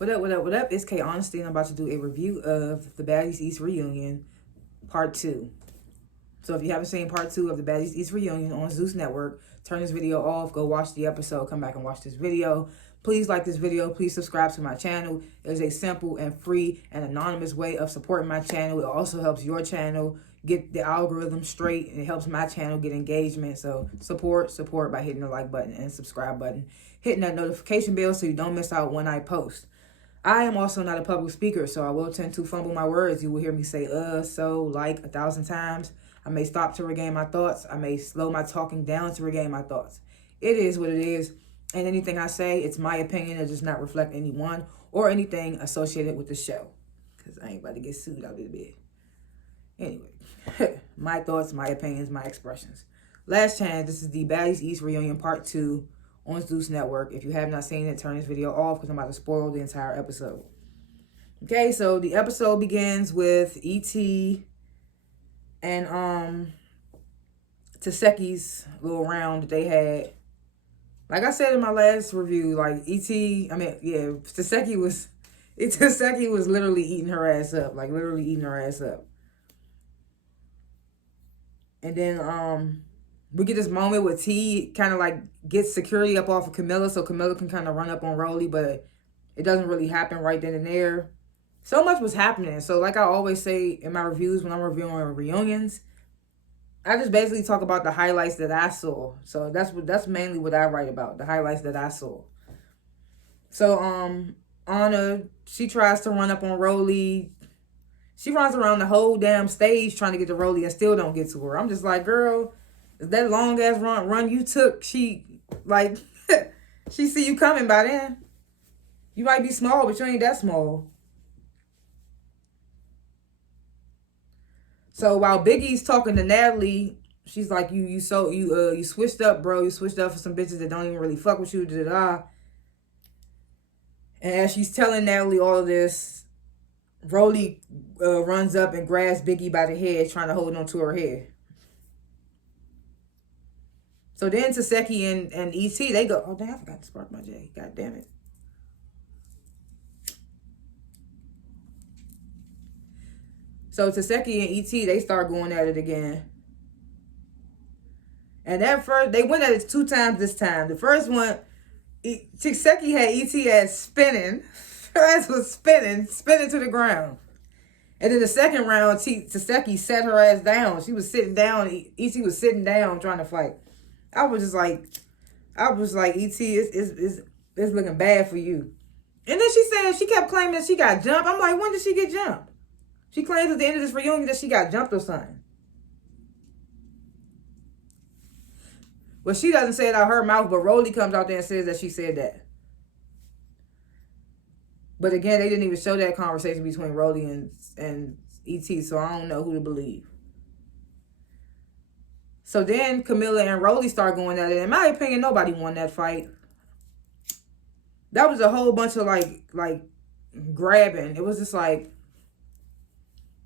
What up, what up, what up? It's K.Honesty, and I'm about to do a review of the Baddies East reunion, part 2. So if you haven't seen part 2 of the Baddies East reunion on Zeus Network, turn this video off, go watch the episode, come back and watch this video. Please like this video, please subscribe to my channel. It is a simple and free and anonymous way of supporting my channel. It also helps your channel get the algorithm straight, and it helps my channel get engagement. So support by hitting the like button and subscribe button, hitting that notification bell so you don't miss out when I post. I am also not a public speaker, so I will tend to fumble my words. You will hear me say so, like 1,000 times. I may stop to regain my thoughts. I may slow my talking down to regain my thoughts. It is what it is. And anything I say, it's my opinion. It does not reflect anyone or anything associated with the show. Because I ain't about to get sued out of the bed. Anyway, my thoughts, my opinions, my expressions. Last chance, this is the Baddies East reunion part 2 on Zeus Network. If you have not seen it, turn this video off because I'm about to spoil the entire episode. Okay, so the episode begins with E.T. and Taseki's little round that they had. Like I said in my last review, like Taseki was literally eating her ass up. Like literally eating her ass up. And then we get this moment where T kind of like gets security up off of Camilla so Camilla can kind of run up on Rolly, but it doesn't really happen right then and there. So much was happening. So like I always say in my reviews when I'm reviewing reunions, I just basically talk about the highlights that I saw. So that's mainly what I write about, the highlights that I saw. So Anna, she tries to run up on Rolly. She runs around the whole damn stage trying to get to Rolly and still don't get to her. I'm just like, girl, that long ass run you took, she see you coming by then. You might be small, but you ain't that small. So while Biggie's talking to Natalie, she's like, you switched up, bro. You switched up for some bitches that don't even really fuck with you. Da-da-da. And as she's telling Natalie all of this, Rolly runs up and grabs Biggie by the head, trying to hold on to her head. So then Taseki and E.T., they go, oh, damn, I forgot to spark my J. God damn it. So Taseki and E.T., they start going at it again. And at first, they went at it 2 times this time. The first one, Taseki had E.T. ass spinning. Her ass was spinning to the ground. And then the second round, Taseki sat her ass down. She was sitting down. E.T. was sitting down trying to fight. I was like, E.T., it's looking bad for you. And then she kept claiming that she got jumped. I'm like, when did she get jumped? She claims at the end of this reunion that she got jumped or something. Well, she doesn't say it out her mouth, but Rolly comes out there and says that she said that. But again, they didn't even show that conversation between Rolly and E.T., so I don't know who to believe. So then Camilla and Rolly start going at it. In my opinion, nobody won that fight. That was a whole bunch of like grabbing. It was just like,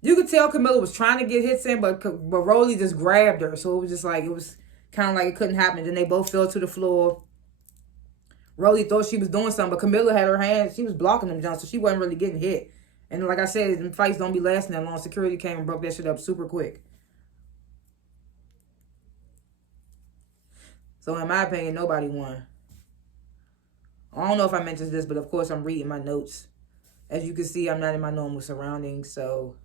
you could tell Camilla was trying to get hits in, but Rolly just grabbed her. So it was just like, it was kind of like it couldn't happen. Then they both fell to the floor. Rolly thought she was doing something, but Camilla had her hands. She was blocking them jumps, so she wasn't really getting hit. And like I said, them fights don't be lasting that long. Security came and broke that shit up super quick. So in my opinion, nobody won. I don't know if I mentioned this, but of course I'm reading my notes. As you can see, I'm not in my normal surroundings, so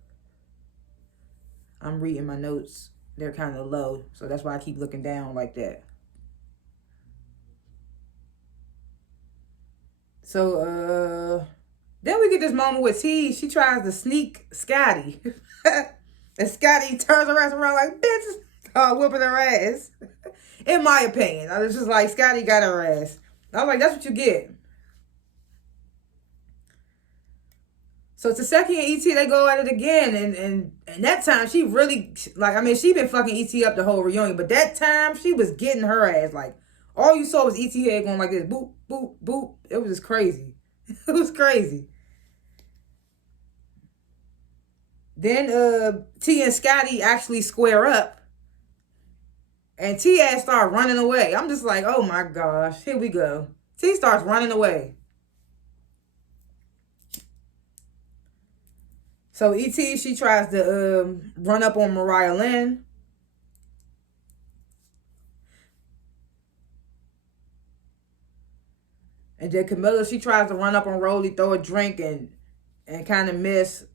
I'm reading my notes. They're kind of low, so that's why I keep looking down like that. So, then we get this moment with T. She tries to sneak Scotty. And Scotty turns her ass around like, bitch, whooping her ass. In my opinion. I was just like, Scotty got her ass. I was like, that's what you get. So Taseki and E.T., they go at it again. And that time, she really, she been fucking E.T. up the whole reunion. But that time, she was getting her ass. Like, all you saw was E.T. head going like this. Boop, boop, boop. It was just crazy. It was crazy. Then T and Scotty actually square up. And T ass start running away. I'm just like, oh my gosh, here we go. T starts running away. So E.T., she tries to run up on Mariah Lynn. And then Camilla, she tries to run up on Rolly, throw a drink, and kind of miss.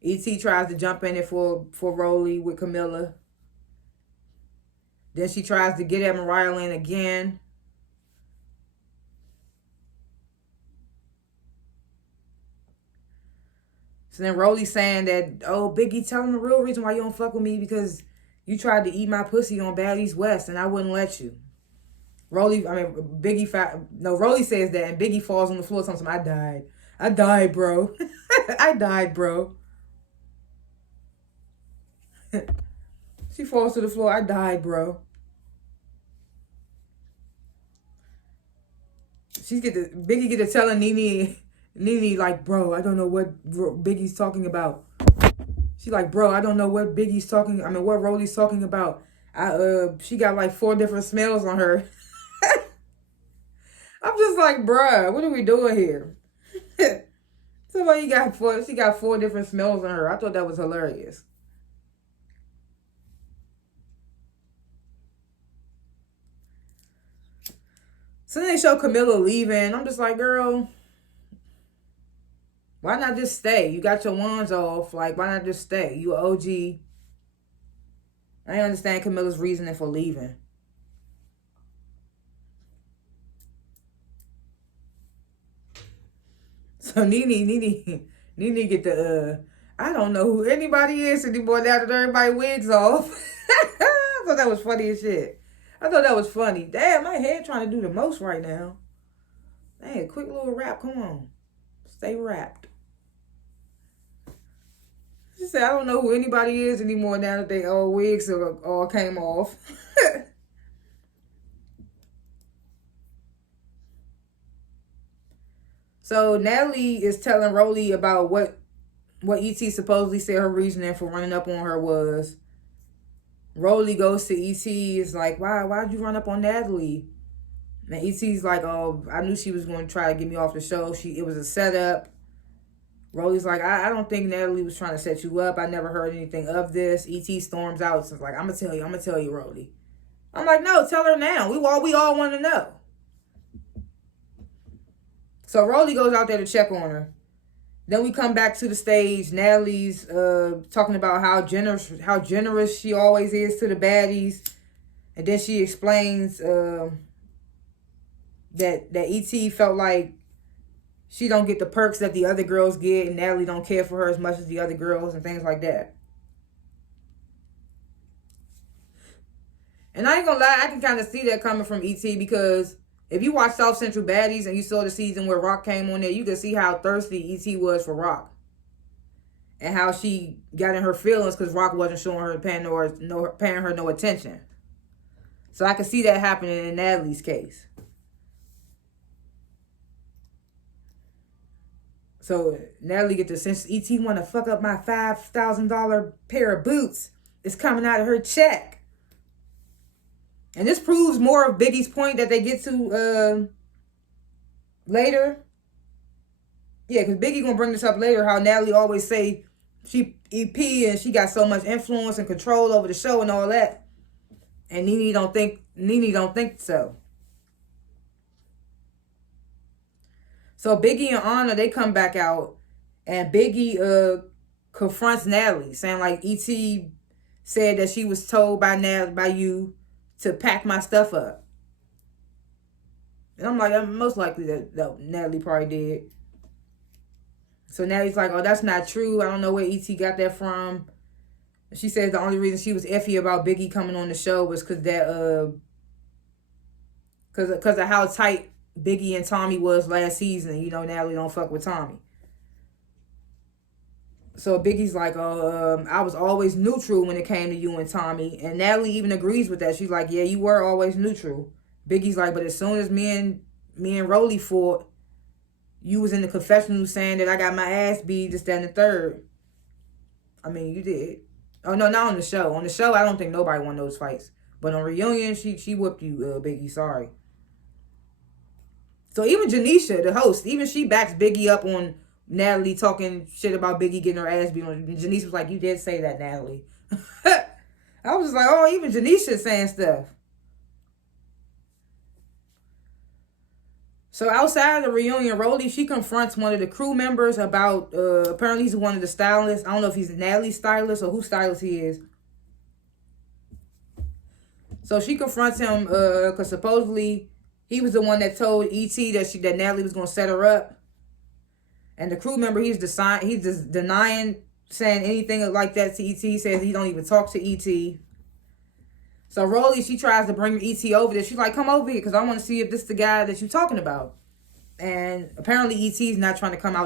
E.T. tries to jump in it for Rolly with Camilla. Then she tries to get at Mariah Lynn again. So then Rolly saying that, oh, Biggie, tell him the real reason why you don't fuck with me, because you tried to eat my pussy on Baddies West and I wouldn't let you. Rolly says that, and Biggie falls on the floor telling him, I died, bro. I died, bro. She falls to the floor, I died, bro. Biggie get to telling Nene like, bro, I don't know what Biggie's talking about. She like, bro, I don't know what what Rolly's talking about. She got like 4 different smells on her. I'm just like, bruh, what are we doing here? Somebody she got 4 different smells on her. I thought that was hilarious. So then they show Camilla leaving. I'm just like, girl, why not just stay? You got your wands off. Like, why not just stay? You an OG. I understand Camilla's reasoning for leaving. So Nene get the, I don't know who anybody is anymore now that everybody wigs off. I thought that was funny as shit. I thought that was funny. Damn, my head trying to do the most right now. Hey, quick little rap. Come on. Stay wrapped. She said, I don't know who anybody is anymore now that they all wigs all came off. So Natalie is telling Rolly about what E.T. supposedly said her reasoning for running up on her was. Rolly goes to E.T. is like, why'd you run up on Natalie? And E.T.'s like, oh, I knew she was going to try to get me off the show. It was a setup. Rolly's like, I don't think Natalie was trying to set you up. I never heard anything of this. E.T. storms out. So it's like, I'm going to tell you, Rolly. I'm like, no, tell her now. We all want to know. So Rolly goes out there to check on her. Then we come back to the stage. Natalie's talking about how generous she always is to the baddies. And then she explains that E.T. felt like she don't get the perks that the other girls get, and Natalie don't care for her as much as the other girls and things like that. And I ain't gonna lie, I can kind of see that coming from E.T. because if you watch South Central Baddies and you saw the season where Rock came on there, you could see how thirsty E.T. was for Rock. And how she got in her feelings because Rock wasn't showing her, paying her no attention. So I could see that happening in Natalie's case. So Natalie get the sense E.T. want to fuck up my $5,000 pair of boots. It's coming out of her check. And this proves more of Biggie's point that they get to later. Yeah, because Biggie gonna bring this up later, how Natalie always say she EP and she got so much influence and control over the show and all that. And Nene don't think so. So Biggie and Anna, they come back out, and Biggie confronts Natalie, saying like E.T. said that she was told by you to pack my stuff up. And I'm like, most likely that Natalie probably did. So Natalie's like, oh, that's not true. I don't know where E.T. got that from. She says the only reason she was iffy about Biggie coming on the show was because of how tight Biggie and Tommy was last season. You know, Natalie don't fuck with Tommy. So Biggie's like, I was always neutral when it came to you and Tommy. And Natalie even agrees with that. She's like, yeah, you were always neutral. Biggie's like, but as soon as me and Rolly fought, you was in the confessional saying that I got my ass beat, this, that, and the third. I mean, you did. Oh, no, not on the show. On the show, I don't think nobody won those fights. But on Reunion, she whooped you, Biggie. Sorry. So even Janisha, the host, even she backs Biggie up on Natalie talking shit about Biggie getting her ass beat on. And Janice was like, you did say that, Natalie. I was just like, oh, even Janisha saying stuff. So outside of the reunion, Rolly, she confronts one of the crew members about, apparently he's one of the stylists. I don't know if he's Natalie's stylist or whose stylist he is. So she confronts him because supposedly he was the one that told E.T. that Natalie was going to set her up. And the crew member, he's just denying saying anything like that to E.T. He says he don't even talk to E.T. So Rolly, she tries to bring E.T. over there. She's like, come over here because I want to see if this is the guy that you're talking about. And apparently E.T.'s not trying to come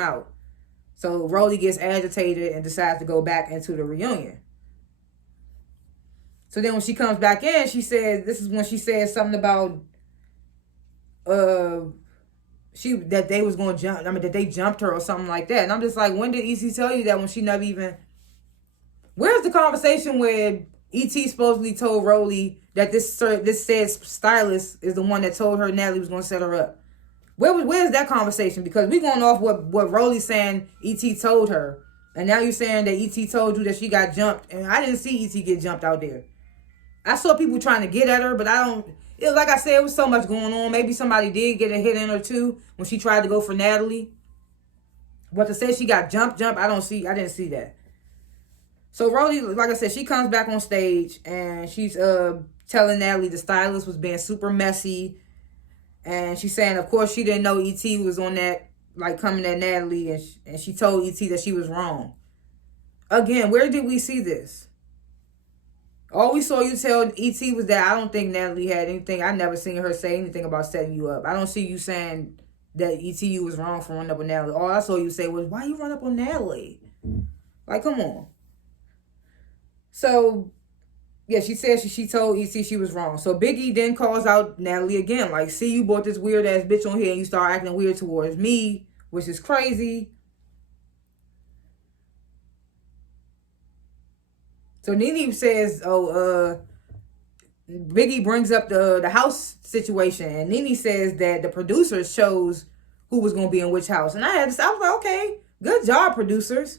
out. So Rolly gets agitated and decides to go back into the reunion. So then when she comes back in, she says, this is when she says something about that they was going to jump. I mean, that they jumped her or something like that. And I'm just like, when did E.T. tell you that when she never even... Where's the conversation where E.T. supposedly told Rolly that this said stylist is the one that told her Natalie was going to set her up? Where's that conversation? Because we going off what Rolly's saying E.T. told her. And now you're saying that E.T. told you that she got jumped. And I didn't see E.T. get jumped out there. I saw people trying to get at her, but like I said, it was so much going on. Maybe somebody did get a hit in her too when she tried to go for Natalie. But to say she got jumped, I didn't see that. So Rolly, like I said, she comes back on stage and she's telling Natalie the stylist was being super messy. And she's saying, of course, she didn't know E.T. was on that, like coming at Natalie. And she told E.T. that she was wrong. Again, where did we see this? All we saw you tell E.T. was that I don't think Natalie had anything. I never seen her say anything about setting you up. I don't see you saying that E.T. you was wrong for running up on Natalie. All I saw you say was, why you run up on Natalie? Like, come on. So, yeah, she said she told E.T. she was wrong. So Biggie then calls out Natalie again. Like, see, you brought this weird-ass bitch on here and you start acting weird towards me, which is crazy. So Nene says, Biggie brings up the house situation. And Nene says that the producers chose who was going to be in which house. And I was like, okay, good job, producers.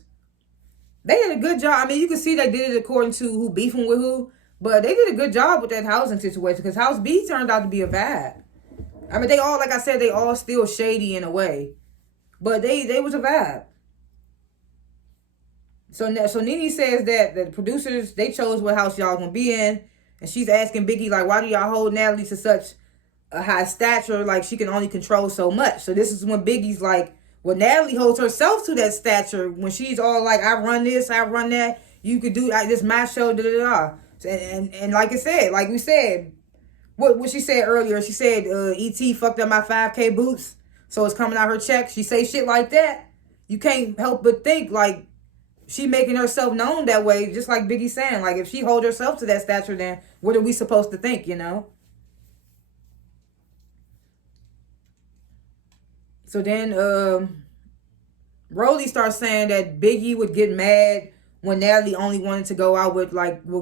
They did a good job. I mean, you can see they did it according to who beefing with who. But they did a good job with that housing situation. Because House B turned out to be a vibe. I mean, they all, like I said, they all still shady in a way. But they was a vibe. So Nene says that the producers, they chose what house y'all gonna be in. And she's asking Biggie, like, why do y'all hold Natalie to such a high stature? Like, she can only control so much. So this is when Biggie's like, well, Natalie holds herself to that stature. When she's all like, I run this, I run that. You could do this, my show, da-da-da. And like I said, like we said, what she said earlier, she said, E.T. fucked up my 5K boots. So it's coming out her check. She say shit like that. You can't help but think, like, she making herself known that way, just like Biggie saying. Like, if she hold herself to that stature, then what are we supposed to think, you know? So then Rolly starts saying that Biggie would get mad when Natalie only wanted to go out with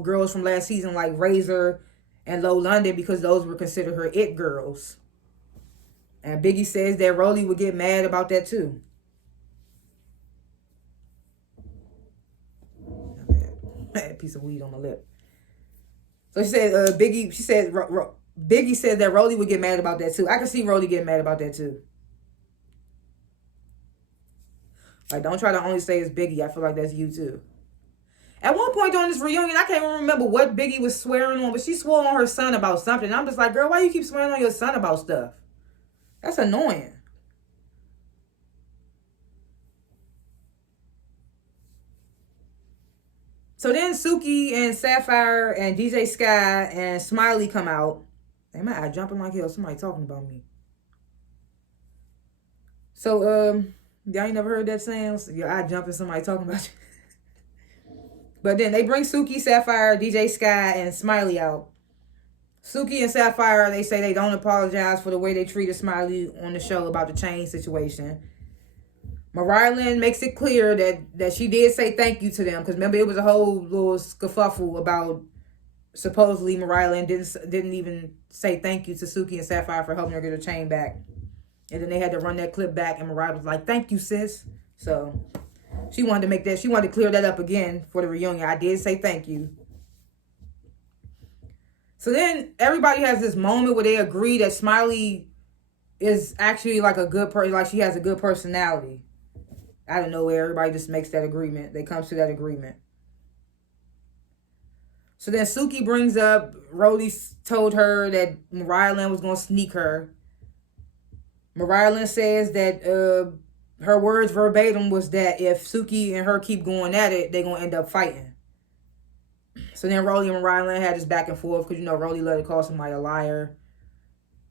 girls from last season, like Razor and Low London, because those were considered her it girls. And Biggie says that Rolly would get mad about that too. A piece of weed on my lip. So she said, Biggie said that Rolly would get mad about that too. I can see Rolly getting mad about that too. Like, don't try to only say it's Biggie. I feel like that's you too. At one point during this reunion, I can't even remember what Biggie was swearing on, but she swore on her son about something. I'm just like, girl, why you keep swearing on your son about stuff? That's annoying. So then Suki and Sapphire and DJ Sky and Smiley come out. Hey, my eye jumping like hell. Somebody talking about me. So, y'all ain't never heard that saying? Your eye jumping, somebody talking about you. But then they bring Suki, Sapphire, DJ Sky, and Smiley out. Suki and Sapphire, they say they don't apologize for the way they treated Smiley on the show about the chain situation. Mariah Lynn makes it clear that she did say thank you to them. Because remember, it was a whole little skerfuffle about supposedly Mariah Lynn didn't even say thank you to Suki and Sapphire for helping her get her chain back. And then they had to run that clip back, and Mariah was like, "Thank you, sis." So she wanted to make that, she wanted to clear that up again for the reunion. I did say thank you. So then everybody has this moment where they agree that Smiley is actually like a good person, like she has a good personality. I don't know where everybody just makes that agreement. They come to that agreement. So then Suki brings up Rolly told her that Mariah Lynn was going to sneak her. Mariah Lynn says that her words verbatim was that if Suki and her keep going at it, they're going to end up fighting. So then Rolly and Mariah Lynn had this back and forth because, you know, Rolly let her call somebody a liar.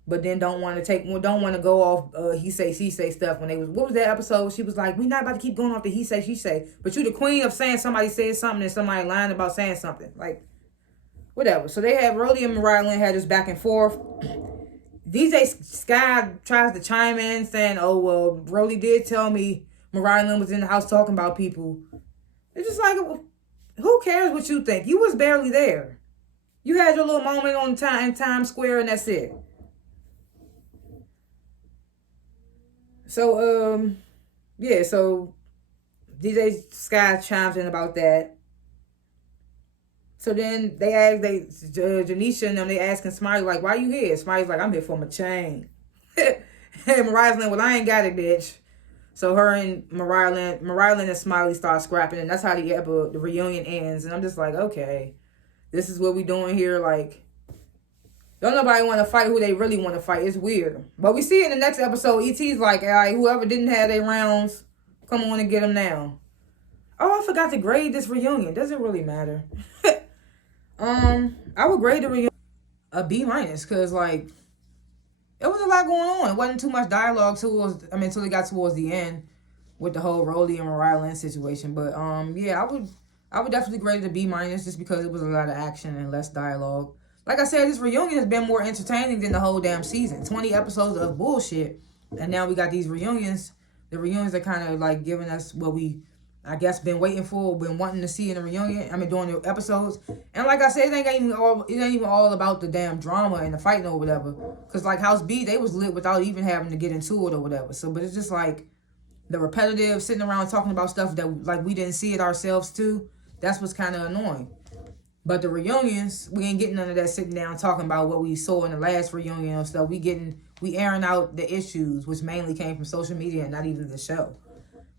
But then don't want to go off he say, she say stuff when they was, what was that episode? She was like, we not about to keep going off the he say, she say. But you the queen of saying somebody said something and somebody lying about saying something. Like, whatever. So they had, Rolly and Mariah Lynn had this back and forth. DJ Sky tries to chime in saying, oh, well, Rolly did tell me Mariah Lynn was in the house talking about people. It's just like, who cares what you think? You was barely there. You had your little moment on in Times Square and that's it. So, yeah, so DJ Sky chimes in about that. So then they ask, Janisha and them, they asking Smiley, like, why you here? Smiley's like, I'm here for my chain. And Mariah's like, well, I ain't got it, bitch. So her and Mariah Lynn and Smiley start scrapping, and that's how the reunion ends. And I'm just like, okay, this is what we doing here. Like, don't nobody want to fight who they really want to fight. It's weird. But we see in the next episode, E.T.'s like, all right, whoever didn't have their rounds, come on and get them now. Oh, I forgot to grade this reunion. Doesn't really matter. I would grade the reunion a B-, because, like, it was a lot going on. It wasn't too much dialogue until it got towards the end with the whole Rolly and Mariah Lynn situation. But, yeah, I would definitely grade it a B- just because it was a lot of action and less dialogue. Like I said, this reunion has been more entertaining than the whole damn season. 20 episodes of bullshit. And now we got these reunions. The reunions are kind of, like, giving us what we, I guess, been waiting for, been wanting to see in the reunion. I mean, during the episodes. And like I said, it ain't even all about the damn drama and the fighting or whatever. Because, like, House B, they was lit without even having to get into it or whatever. So, but it's just, like, the repetitive sitting around talking about stuff that, like, we didn't see it ourselves, too. That's what's kind of annoying. But the reunions, we ain't getting none of that sitting down talking about what we saw in the last reunion and stuff. We airing out the issues, which mainly came from social media and not even the show.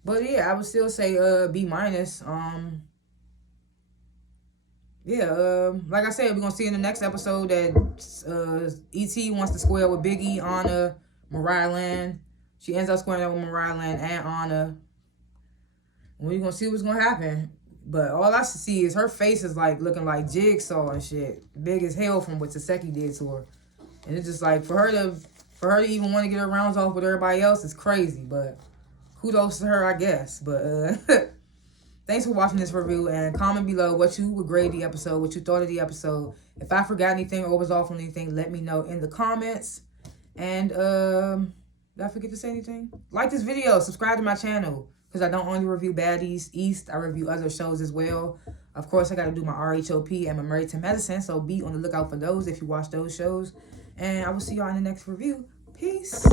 But yeah, I would still say B-. Like I said, we're gonna see in the next episode that E.T. wants to square with Biggie, Anna, Mariah Lynn. She ends up squaring up with Mariah Lynn and Anna. And we're gonna see what's gonna happen. But all I see is her face is like looking like Jigsaw and shit. Big as hell from what Taseki did to her. And it's just like for her to even want to get her rounds off with everybody else is crazy. But kudos to her, I guess. But thanks for watching this review, and comment below what you would grade the episode, what you thought of the episode. If I forgot anything or was off on anything, let me know in the comments. And did I forget to say anything? Like this video, subscribe to my channel. Because I don't only review Baddies East, I review other shows as well. Of course, I got to do my RHOP and my Married to Medicine, so be on the lookout for those if you watch those shows. And I will see y'all in the next review. Peace.